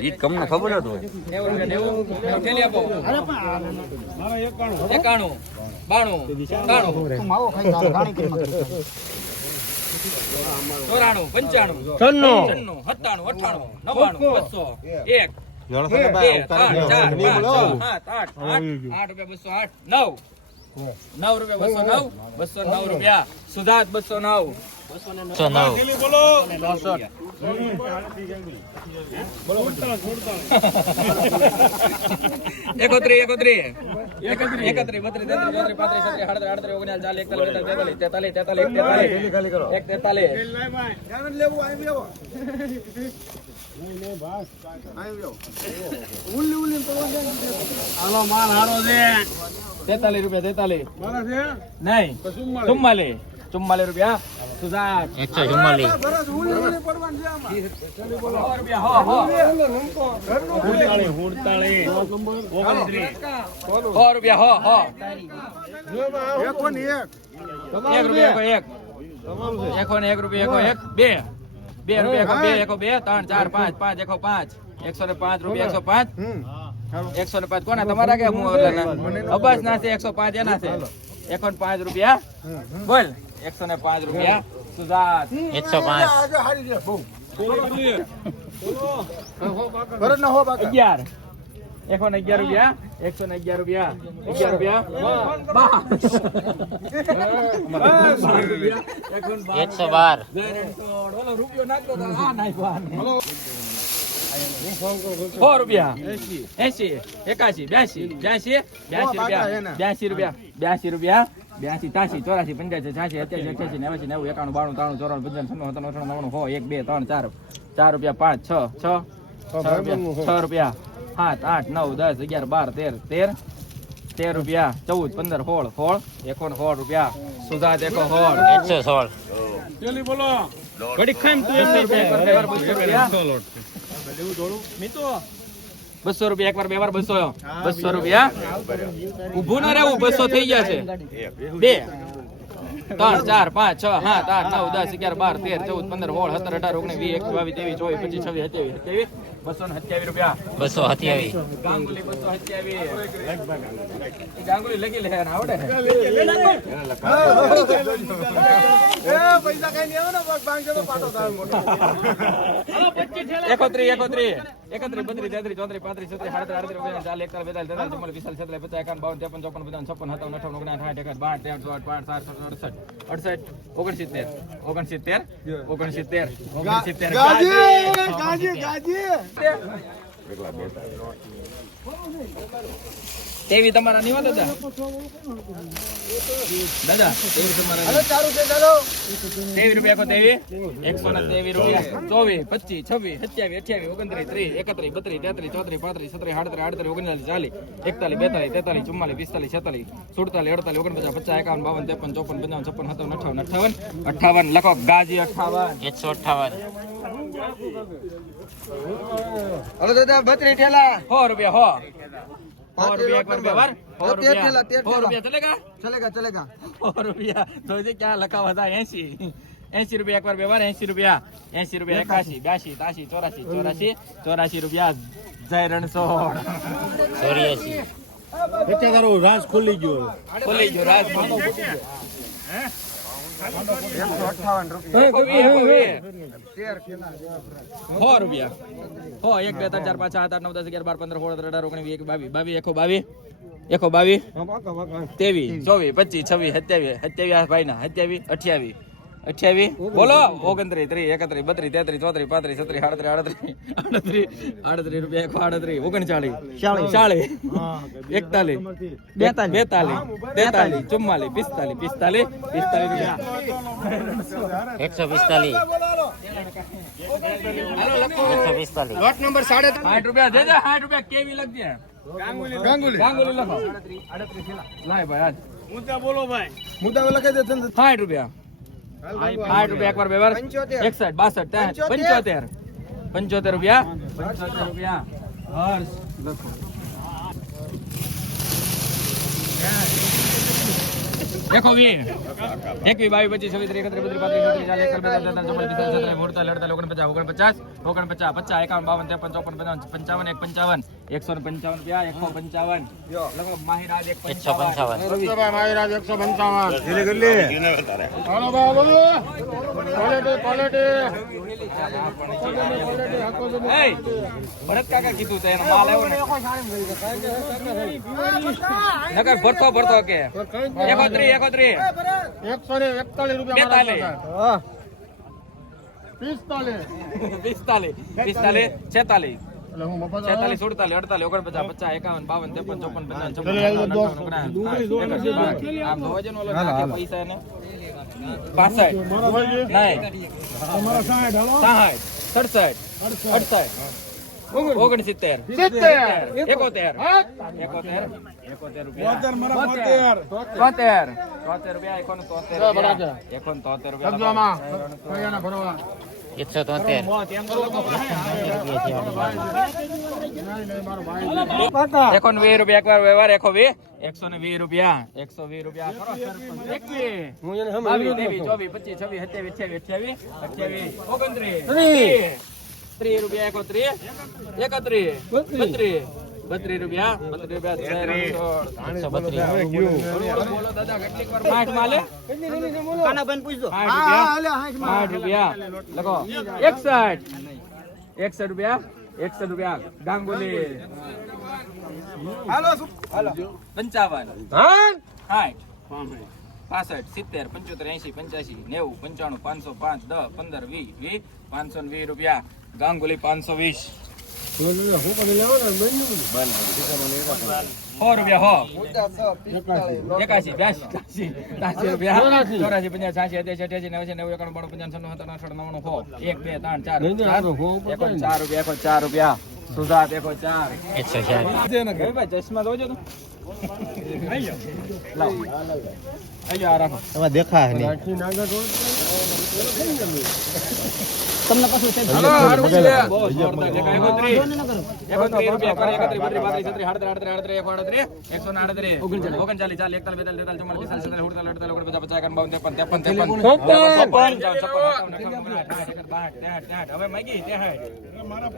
ઈ તમને ખબર જ હોય. 90 ઠેલી આપો. 91 92 93 માવો ખાઈ તારે ઘાણી કિંમત 94 95 રૂપિયા સુધાત 209 44 રૂપિયા સુધાત 105 કોના તમારા કે અબ્બાસ ના છે 105 એના છે 105 રૂપિયા બોલ 105 રૂપિયા સુધાત 11 રૂપિયા 111 રૂપિયા 112 રૂપિયો નાખતો ₹100 રૂપિયા 80 81 82 રૂપિયા 82 રૂપિયા 82 83 84 85 86 87 88 90 91 92 93 94 95 96 97 98 1 2 3 4 4 રૂપિયા 5 6 રૂપિયા 7 8 9 10 11 12 13 રૂપિયા 14 15 16 16 રૂપિયા સુધાત 116 ઘડી ખાઈમ તું 200 રૂપિયા એકવાર બે વાર 200 રૂપિયા ઊભું ના રહેવું 200 થઈ ગયા છે 2 3 4 5 6 7 8 9 10 11 12 13 14 15 16 17 18 19 20 21 22 23 24 25 26 27 રૂપિયા 227 ગાંગુલી 227 ગાંગુલી લગી લે આવડે પૈસા કઈ નહીં આવે ને બાંગે તો પાટો થાય મોટો 31 32 33 34 35 36 તેવી તમારા નહીં દાદા તેવી તમારા તેવી રૂપિયા તેવી 123 રૂપિયા 24 25 26 27 28 29 30 31 32 33 34 35 37 38 39 40 41 42 43 44 45 46 47 48 49 50 51 52 53 54 55 56 57 58 લખો ગાજી 58 હલો દાદા 32 ઠેલા 100 રૂપિયા 100 રૂપિયા એક बार 100 रुपया चलेगा 100 रुपया तो ये क्या लखा हुआ था 80 रुपया एक बार व्यवहार 80 रुपया 81 82 83 84 रुपया जय रणसोड़ 84 બેટા તારો રાજ ખોલી ગયો રાજ 158 રૂપિયા 100 રૂપિયા 1 2 3 4 5 6 7 8 9 10 11 12 15 16 17 18 19 20 22 23 24 25 26 27 ભાઈ ના 27 28 બોલો 29 30 31 32 33 34 35 37 38 રૂપિયા 138 39 41 42 43 44 રૂપિયા 145 લોટ નંબર 60 રૂપિયા દે 60 રૂપિયા કેવી લખજે ગાંગુલી લખો 38 લાય ભાઈ આજ મુદ્દા બોલો ભાઈ મુદ્દા લખી દે 60 રૂપિયા 60 રૂપિયા એકવાર બે વાર 61 62 75 રૂપિયા હર્ષ લખો એકો 20 21 22 25 26 31 32 33 34 35 36 47 48 49 50 155 લગો માહિરાજ 155 માહિરાજ 155 ધીરે કરી લે હાલો બાબુ ક્વોલિટી એ ભરત કાકા કીધું તો એનો માલ આવ્યો ને નકર ભરતો કે 31 141 રૂપિયા 45 46 એટલે હું મફત 46 47 48 49 50 51 53 આમ ધોવા જેનો ઓલો નાખે પૈસા ને 65 નહીં 60 67 68 71 રૂપિયા 73 રૂપિયા 71 રૂપિયા સબ્જામાં કયાના ભરવા 120 રૂપિયા એકવાર વ્યવહાર 120 રૂપિયા 120 રૂપિયા કરો 21 22 23 24 25 26 27 28 29 30 રૂપિયા 31 32 રૂપિયા 132 બોલો દાદા કેટલીક વાર 60 માલે કાનાભાઈ પૂછજો 60 રૂપિયા લખો 61 રૂપિયા ગાંગુલી હાલો 55 હા 60 65 70 75 80 85 90 95 505 10 15 20 520 રૂપિયા ગાંગુલી 520 100 રૂપિયા 81 82 રૂપિયા 84 85 86 87 88 90 91 92 4 રૂપિયા સુધાત 104 ચશ્મા દોજો તો આ રાખો તમે દેખાય નહીં તમને પાછું છે હાલો હારું છે બહુ જોરદાર છે 31 રૂપિયા કરે 31 32 33 38 138 139 હવે માગી મારા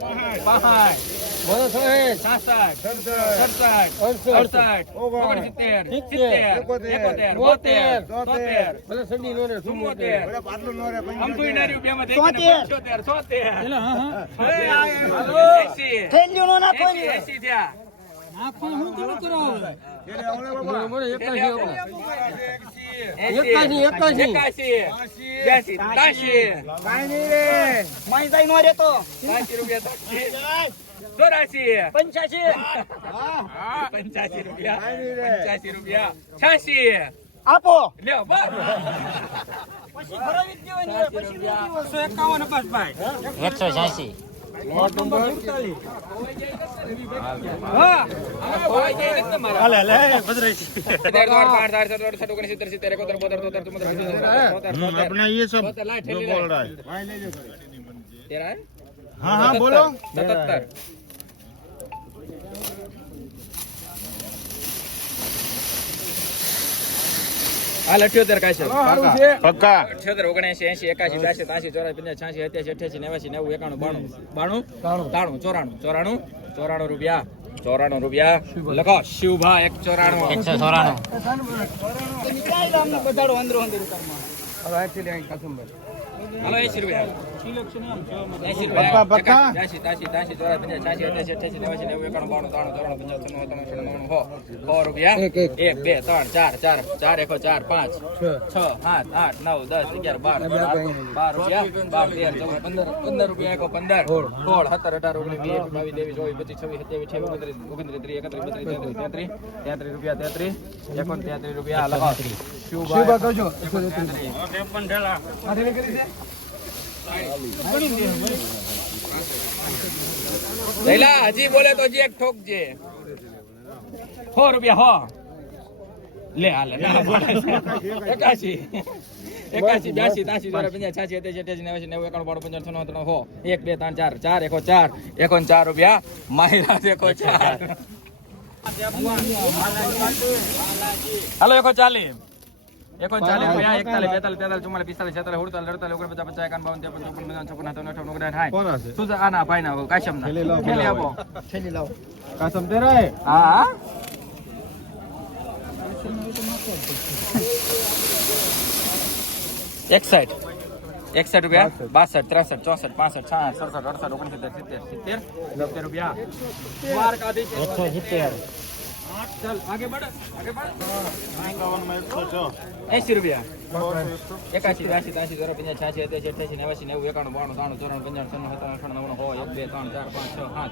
આપો લ્યો પછી ભરાવી જ દેવાની પછી 151 બસ ભાઈ 186 વોટ નંબર 47 હા ખોવાઈ જાય ને તમારા હાલે હાલે બદરાઈ अपना ये सब जो बोल रहा है तेरा है हाँ हाँ बोलो 77 હાલ 78 કાય છે पक्का 78 79 80 81 82 83 84 85 86 88 90 94 રૂપિયા 94 લખો શિવભા 194 નિકાલ અમને બધાડો અંદરો અંદર ઉતારમાં હાલો 80 રૂપિયા 80 પક્કા, પક્કા. 100 રૂપિયા 1 2 3 4 4 1 4 5 6 7 8 9 10 11 12 12 રૂપિયા 15 16 17 18 19 20 22 23 24 25 27 28 29 30 31 રૂપિયા લખો શિવભા કરજો લઈલા હજી બોલે તો હજી એક ઠોક છે 100 રૂપિયા લે હાલે ના બોલે 81 82 83 84 85 1 રૂપિયા માહિરાજ 104 હાલો 140 39 રૂપિયા 41 42 43 44 45 46 47 48 49 50 51 52 53 54 55 56 57 58 59 શું છે આના ભાઈના કાશમના ખેલી આપો કાસમ તેરા હે હા 61 રૂપિયા 62 63 64 65 66 67 68 69 70 રૂપિયા બાર કાઢી 170 चल आगे बढ़ 80 रुपया 81 82 83 85 86 87 88 89 91 92 93 94 95 96 97 98 1 2 3 4 5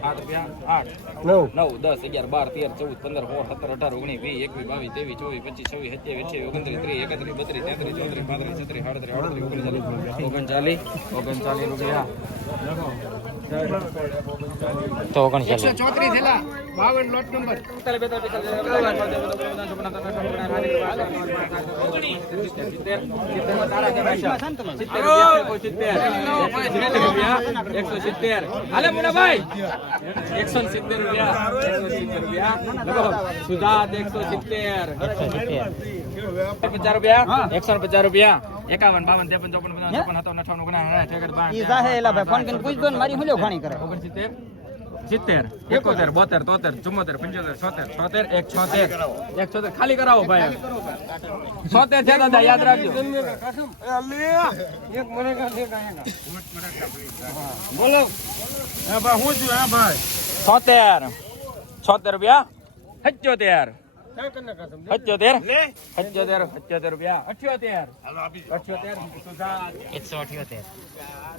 6 7 8 9 10 11 12 13 14 15 16 17 18 19 20 21 22 23 24 25 26 27 28 29 30 31 32 33 34 35 36 39 રૂપિયા તો 39 134 થેલા 52 લોટ નંબર 170 હાલે મુનાભાઈ 170 રૂપિયા સુજાત 170 50 રૂપિયા 150 રૂપિયા 51 52 53 54 55 57 58 59 ઈ જાહે એલા ભાઈ ફોન કરીને પૂછ દો ને મારી હુલ્યો ઘાણી કરે 69 70 71 72 73 74 75 176 ખાલી કરાવો ભાઈ 70 છે દાદા યાદ રાખજો બોલો હે ભાઈ હું છું હે ભાઈ 76 રૂપિયા 77 78 રૂપિયા 78 178